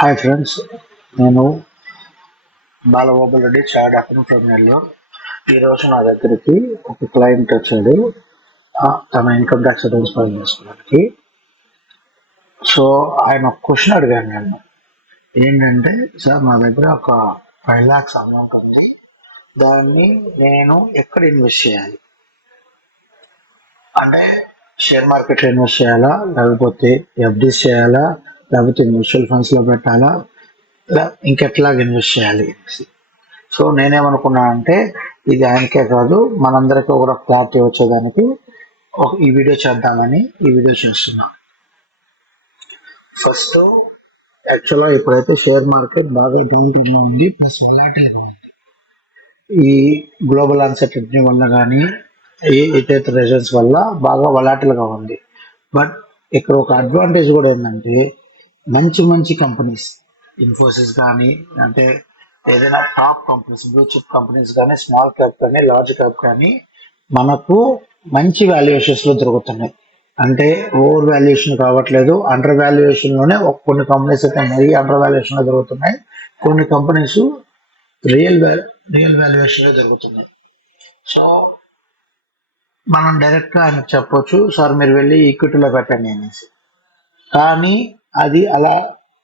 Hi friends, నేను Balagopal Reddy chart account from Nellore. ఈరోజు నా దగ్గరికి ఒక క్లయింట్ వచ్చాడు తన ఇన్కమ్ ట్యాక్స్ రిటర్న్స్ ఫైల్ చేసుకోవడానికి. సో ఆయన ఒక క్వశ్చన్ అడిగాను నేను. ఏంటంటే, సార్ నా దగ్గర ఒక 5 lakhs అమౌంట్ ఉంది, దాన్ని నేను ఎక్కడ ఇన్వెస్ట్ చేయాలి? అంటే షేర్ మార్కెట్లో ఇన్వెస్ట్ చేయాలా, లేకపోతే ఎఫ్డీస్ చేయాలా, లేకపోతే మ్యూచువల్ ఫండ్స్లో పెట్టాలా, ఇంకెట్లాగా ఇన్వెస్ట్ చేయాలి? సో నేనేమనుకున్నా అంటే, ఇది ఆయనకే కాదు మనందరికీ కూడా క్లారిటీ వచ్చేదానికి ఈ వీడియో చేద్దామని ఈ వీడియో చేస్తున్నా. ఫస్ట్ యాక్చువల్గా ఇప్పుడైతే షేర్ మార్కెట్ బాగా డౌన్ టర్న్లో ఉంది, ప్లస్ వొలాటిల్గా ఉంది. ఈ గ్లోబల్ అన్సర్టనిటీ వల్ల కానీ ఇతర రీజన్స్ వల్ల బాగా వొలాటిల్గా ఉంది. బట్ ఇక్కడ ఒక అడ్వాంటేజ్ కూడా ఏంటంటే, మంచి మంచి కంపెనీస్, ఇన్ఫోసిస్ కానీ, అంటే ఏదైనా top companies, blue chip companies కానీ, స్మాల్ క్యాప్ కానీ, లార్జ్ క్యాప్ కానీ మనకు మంచి వాల్యుయేషన్స్లో దొరుకుతున్నాయి. అంటే ఓవర్ వాల్యుయేషన్ కావట్లేదు, అండర్ వాల్యుయేషన్లోనే కొన్ని కంపెనీస్ అయితే మరీ అండర్ వాల్యుయేషన్లో దొరుకుతున్నాయి, కొన్ని కంపెనీస్ రియల్ వాల్యుయేషన్లో దొరుకుతున్నాయి. సో మనం డైరెక్ట్గా ఆయనకు చెప్పొచ్చు, సార్ మీరు వెళ్ళి ఈక్విటీలో పెట్టండి అనేసి. కానీ అది అలా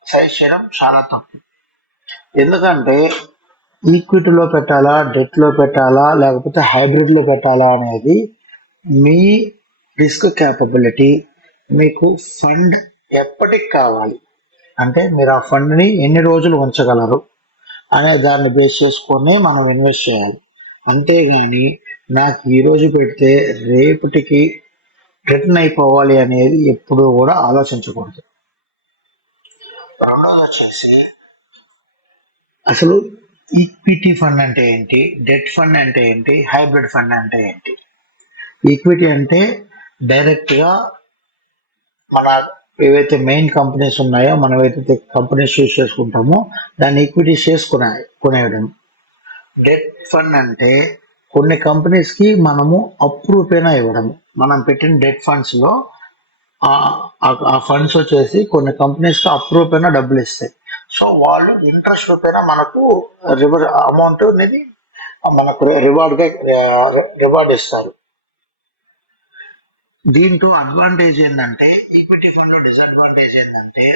సజెస్ట్ చేయడం చాలా తప్పు. ఎందుకంటే ఈక్విటీలో పెట్టాలా, డెట్లో పెట్టాలా, లేకపోతే హైబ్రిడ్లో పెట్టాలా అనేది మీ రిస్క్ క్యాపబిలిటీ, మీకు ఫండ్ ఎప్పటికి కావాలి, అంటే మీరు ఆ ఫండ్ని ఎన్ని రోజులు ఉంచగలరు అనే దాన్ని బేస్ చేసుకొని మనం ఇన్వెస్ట్ చేయాలి. అంతేగాని నాకు ఈరోజు పెడితే రేపటికి రిటర్న్ అయిపోవాలి అనేది ఎప్పుడు కూడా ఆలోచించకూడదు. రెండోది వచ్చేసి, అసలు ఈక్విటీ ఫండ్ అంటే ఏంటి, డెట్ ఫండ్ అంటే ఏంటి, హైబ్రిడ్ ఫండ్ అంటే ఏంటి? ఈక్విటీ అంటే డైరెక్ట్గా మన ఏవైతే మెయిన్ కంపెనీస్ ఉన్నాయో, మనం ఏదైతే కంపెనీస్ చూస్ చేసుకుంటామో దాన్ని ఈక్విటీ షేర్స్ కొనేయడం. డెట్ ఫండ్ అంటే కొన్ని కంపెనీస్కి మనము అప్పు రూపేణా ఇవ్వడం. మనం పెట్టిన డెట్ ఫండ్స్లో ఆ ఫండ్స్ వచ్చేసి కొన్ని కంపెనీస్కి అప్పు రూపేణా డబ్బులు ఇస్తాయి. సో వాళ్ళు ఇంట్రెస్ట్ రూపేణా మనకు అమౌంట్ అనేది మనకు రివార్డ్ ఇస్తారు. దీంట్లో అడ్వాంటేజ్ ఏంటంటే, ఈక్విటీ ఫండ్లో డిసడ్వాంటేజ్ ఏంటంటే,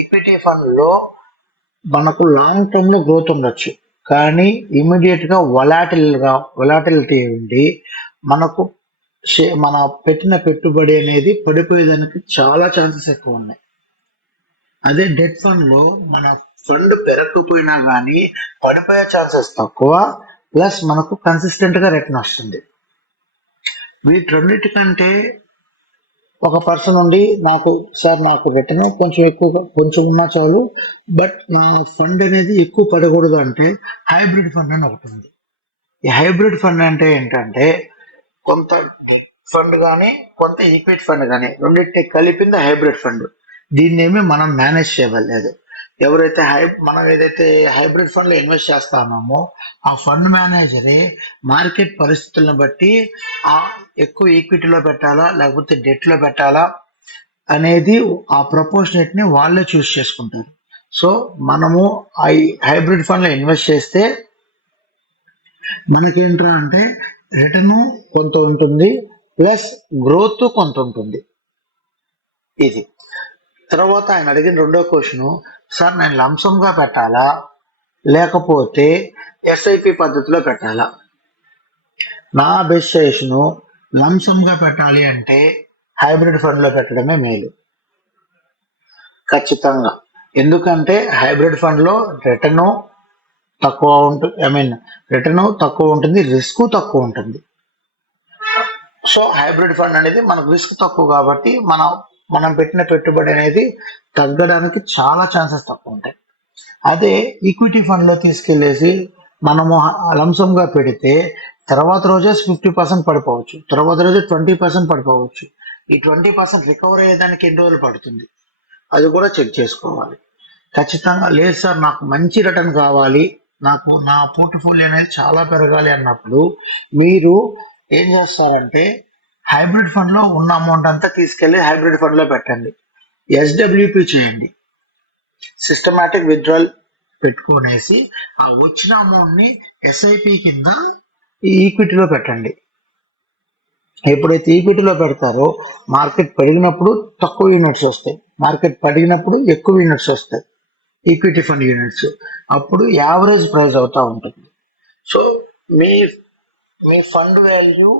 ఈక్విటీ ఫండ్లో మనకు లాంగ్ టర్మ్లో గ్రోత్ ఉండొచ్చు, కానీ ఇమీడియట్గా వొలాటిలిటీ ఉండి మనకు మన పెట్టిన పెట్టుబడి అనేది పడిపోయేదానికి చాలా ఛాన్సెస్ ఎక్కువ ఉన్నాయి. అదే డెట్ ఫండ్లో మన ఫండ్ పెరగకపోయినా కానీ పడిపోయే ఛాన్సెస్ తక్కువ, ప్లస్ మనకు కన్సిస్టెంట్గా రిటర్న్ వస్తుంది. వీటన్నిటికంటే ఒక పర్సన్ ఉండి, నాకు రిటర్న్ కొంచెం ఎక్కువగా కొంచెం ఉన్నా చాలు, బట్ నా ఫండ్ అనేది ఎక్కువ పడకూడదు అంటే హైబ్రిడ్ ఫండ్ అని ఒకటి ఉంది. ఈ హైబ్రిడ్ ఫండ్ అంటే ఏంటంటే, కొంత డెట్ ఫండ్ కానీ కొంత ఈక్విటీ ఫండ్ కానీ రెండింటిని కలిపింది హైబ్రిడ్ ఫండ్. దీన్నేమి మనం మేనేజ్ చేయలేదు. ఎవరైతే మనం ఏదైతే హైబ్రిడ్ ఫండ్లో ఇన్వెస్ట్ చేస్తామో ఆ ఫండ్ మేనేజరే మార్కెట్ పరిస్థితులను బట్టి ఎక్కువ ఈక్విటీలో పెట్టాలా లేకపోతే డెట్లో పెట్టాలా అనేది ఆ ప్రపోర్షనేట్ని వాళ్ళే చూస్ చేసుకుంటారు. సో మనము ఆ హైబ్రిడ్ ఫండ్లో ఇన్వెస్ట్ చేస్తే మనకేంట్రా అంటే రిటర్న్ కొంత ఉంటుంది, ప్లస్ గ్రోత్ కొంత ఉంటుంది. ఇది తర్వాత ఆయన అడిగిన రెండో క్వశ్చన్, సార్ నేను లంసంగా పెట్టాలా లేకపోతే ఎస్ఐపి పద్ధతిలో పెట్టాలా? నా బెస్ట్ సజెషను, లంసంగా పెట్టాలి అంటే హైబ్రిడ్ ఫండ్లో పెట్టడమే మేలు ఖచ్చితంగా. ఎందుకంటే హైబ్రిడ్ ఫండ్లో రిటర్న్ తక్కువ ఉంటుంది, రిటర్న్ తక్కువ ఉంటుంది, రిస్క్ తక్కువ ఉంటుంది. సో హైబ్రిడ్ ఫండ్ అనేది మనకు రిస్క్ తక్కువ కాబట్టి మనం పెట్టిన పెట్టుబడి అనేది తగ్గడానికి చాలా ఛాన్సెస్ తక్కువ ఉంటాయి. అదే ఈక్విటీ ఫండ్లో తీసుకెళ్లేసి మనము లంసంగా పెడితే తర్వాత రోజే 50% పడిపోవచ్చు, తర్వాత రోజే 20% పడిపోవచ్చు. ఈ 20% రికవర్ అయ్యేదానికి ఎన్ని రోజులు పడుతుంది, అది కూడా చెక్ చేసుకోవాలి ఖచ్చితంగా. లేదు సార్ నాకు మంచి రిటర్న్ కావాలి, నాకు నా పోర్ట్ఫోలియో అనేది చాలా పెరగాలి అన్నప్పుడు మీరు ఏం చేస్తారంటే హైబ్రిడ్ ఫండ్లో ఉన్న అమౌంట్ అంతా తీసుకెళ్ళి హైబ్రిడ్ ఫండ్లో పెట్టండి, ఎస్డబ్ల్యూపి చేయండి. సిస్టమాటిక్ విత్డ్రాల్ పెట్టుకునేసి ఆ వచ్చిన అమౌంట్ ని ఎస్ఐపి కింద ఈ ఈక్విటీలో పెట్టండి. ఎప్పుడైతే ఈక్విటీలో పెడతారో మార్కెట్ పెరిగినప్పుడు తక్కువ యూనిట్స్ వస్తాయి, మార్కెట్ పడినప్పుడు ఎక్కువ యూనిట్స్ వస్తాయి, ఈక్విటీ ఫండ్ యూనిట్స్. అప్పుడు యావరేజ్ ప్రైస్ అవుతా ఉంటుంది. సో మీ మీ ఫండ్ వాల్యూ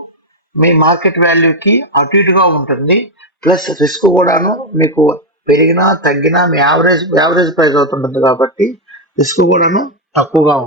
మీ మార్కెట్ వాల్యూకి అటు ఇటుగా ఉంటుంది. ప్లస్ రిస్క్ కూడాను మీకు పెరిగినా తగ్గినా మీ యావరేజ్ ప్రైస్ అవుతుంటుంది కాబట్టి రిస్క్ కూడాను తక్కువగా ఉంటుంది.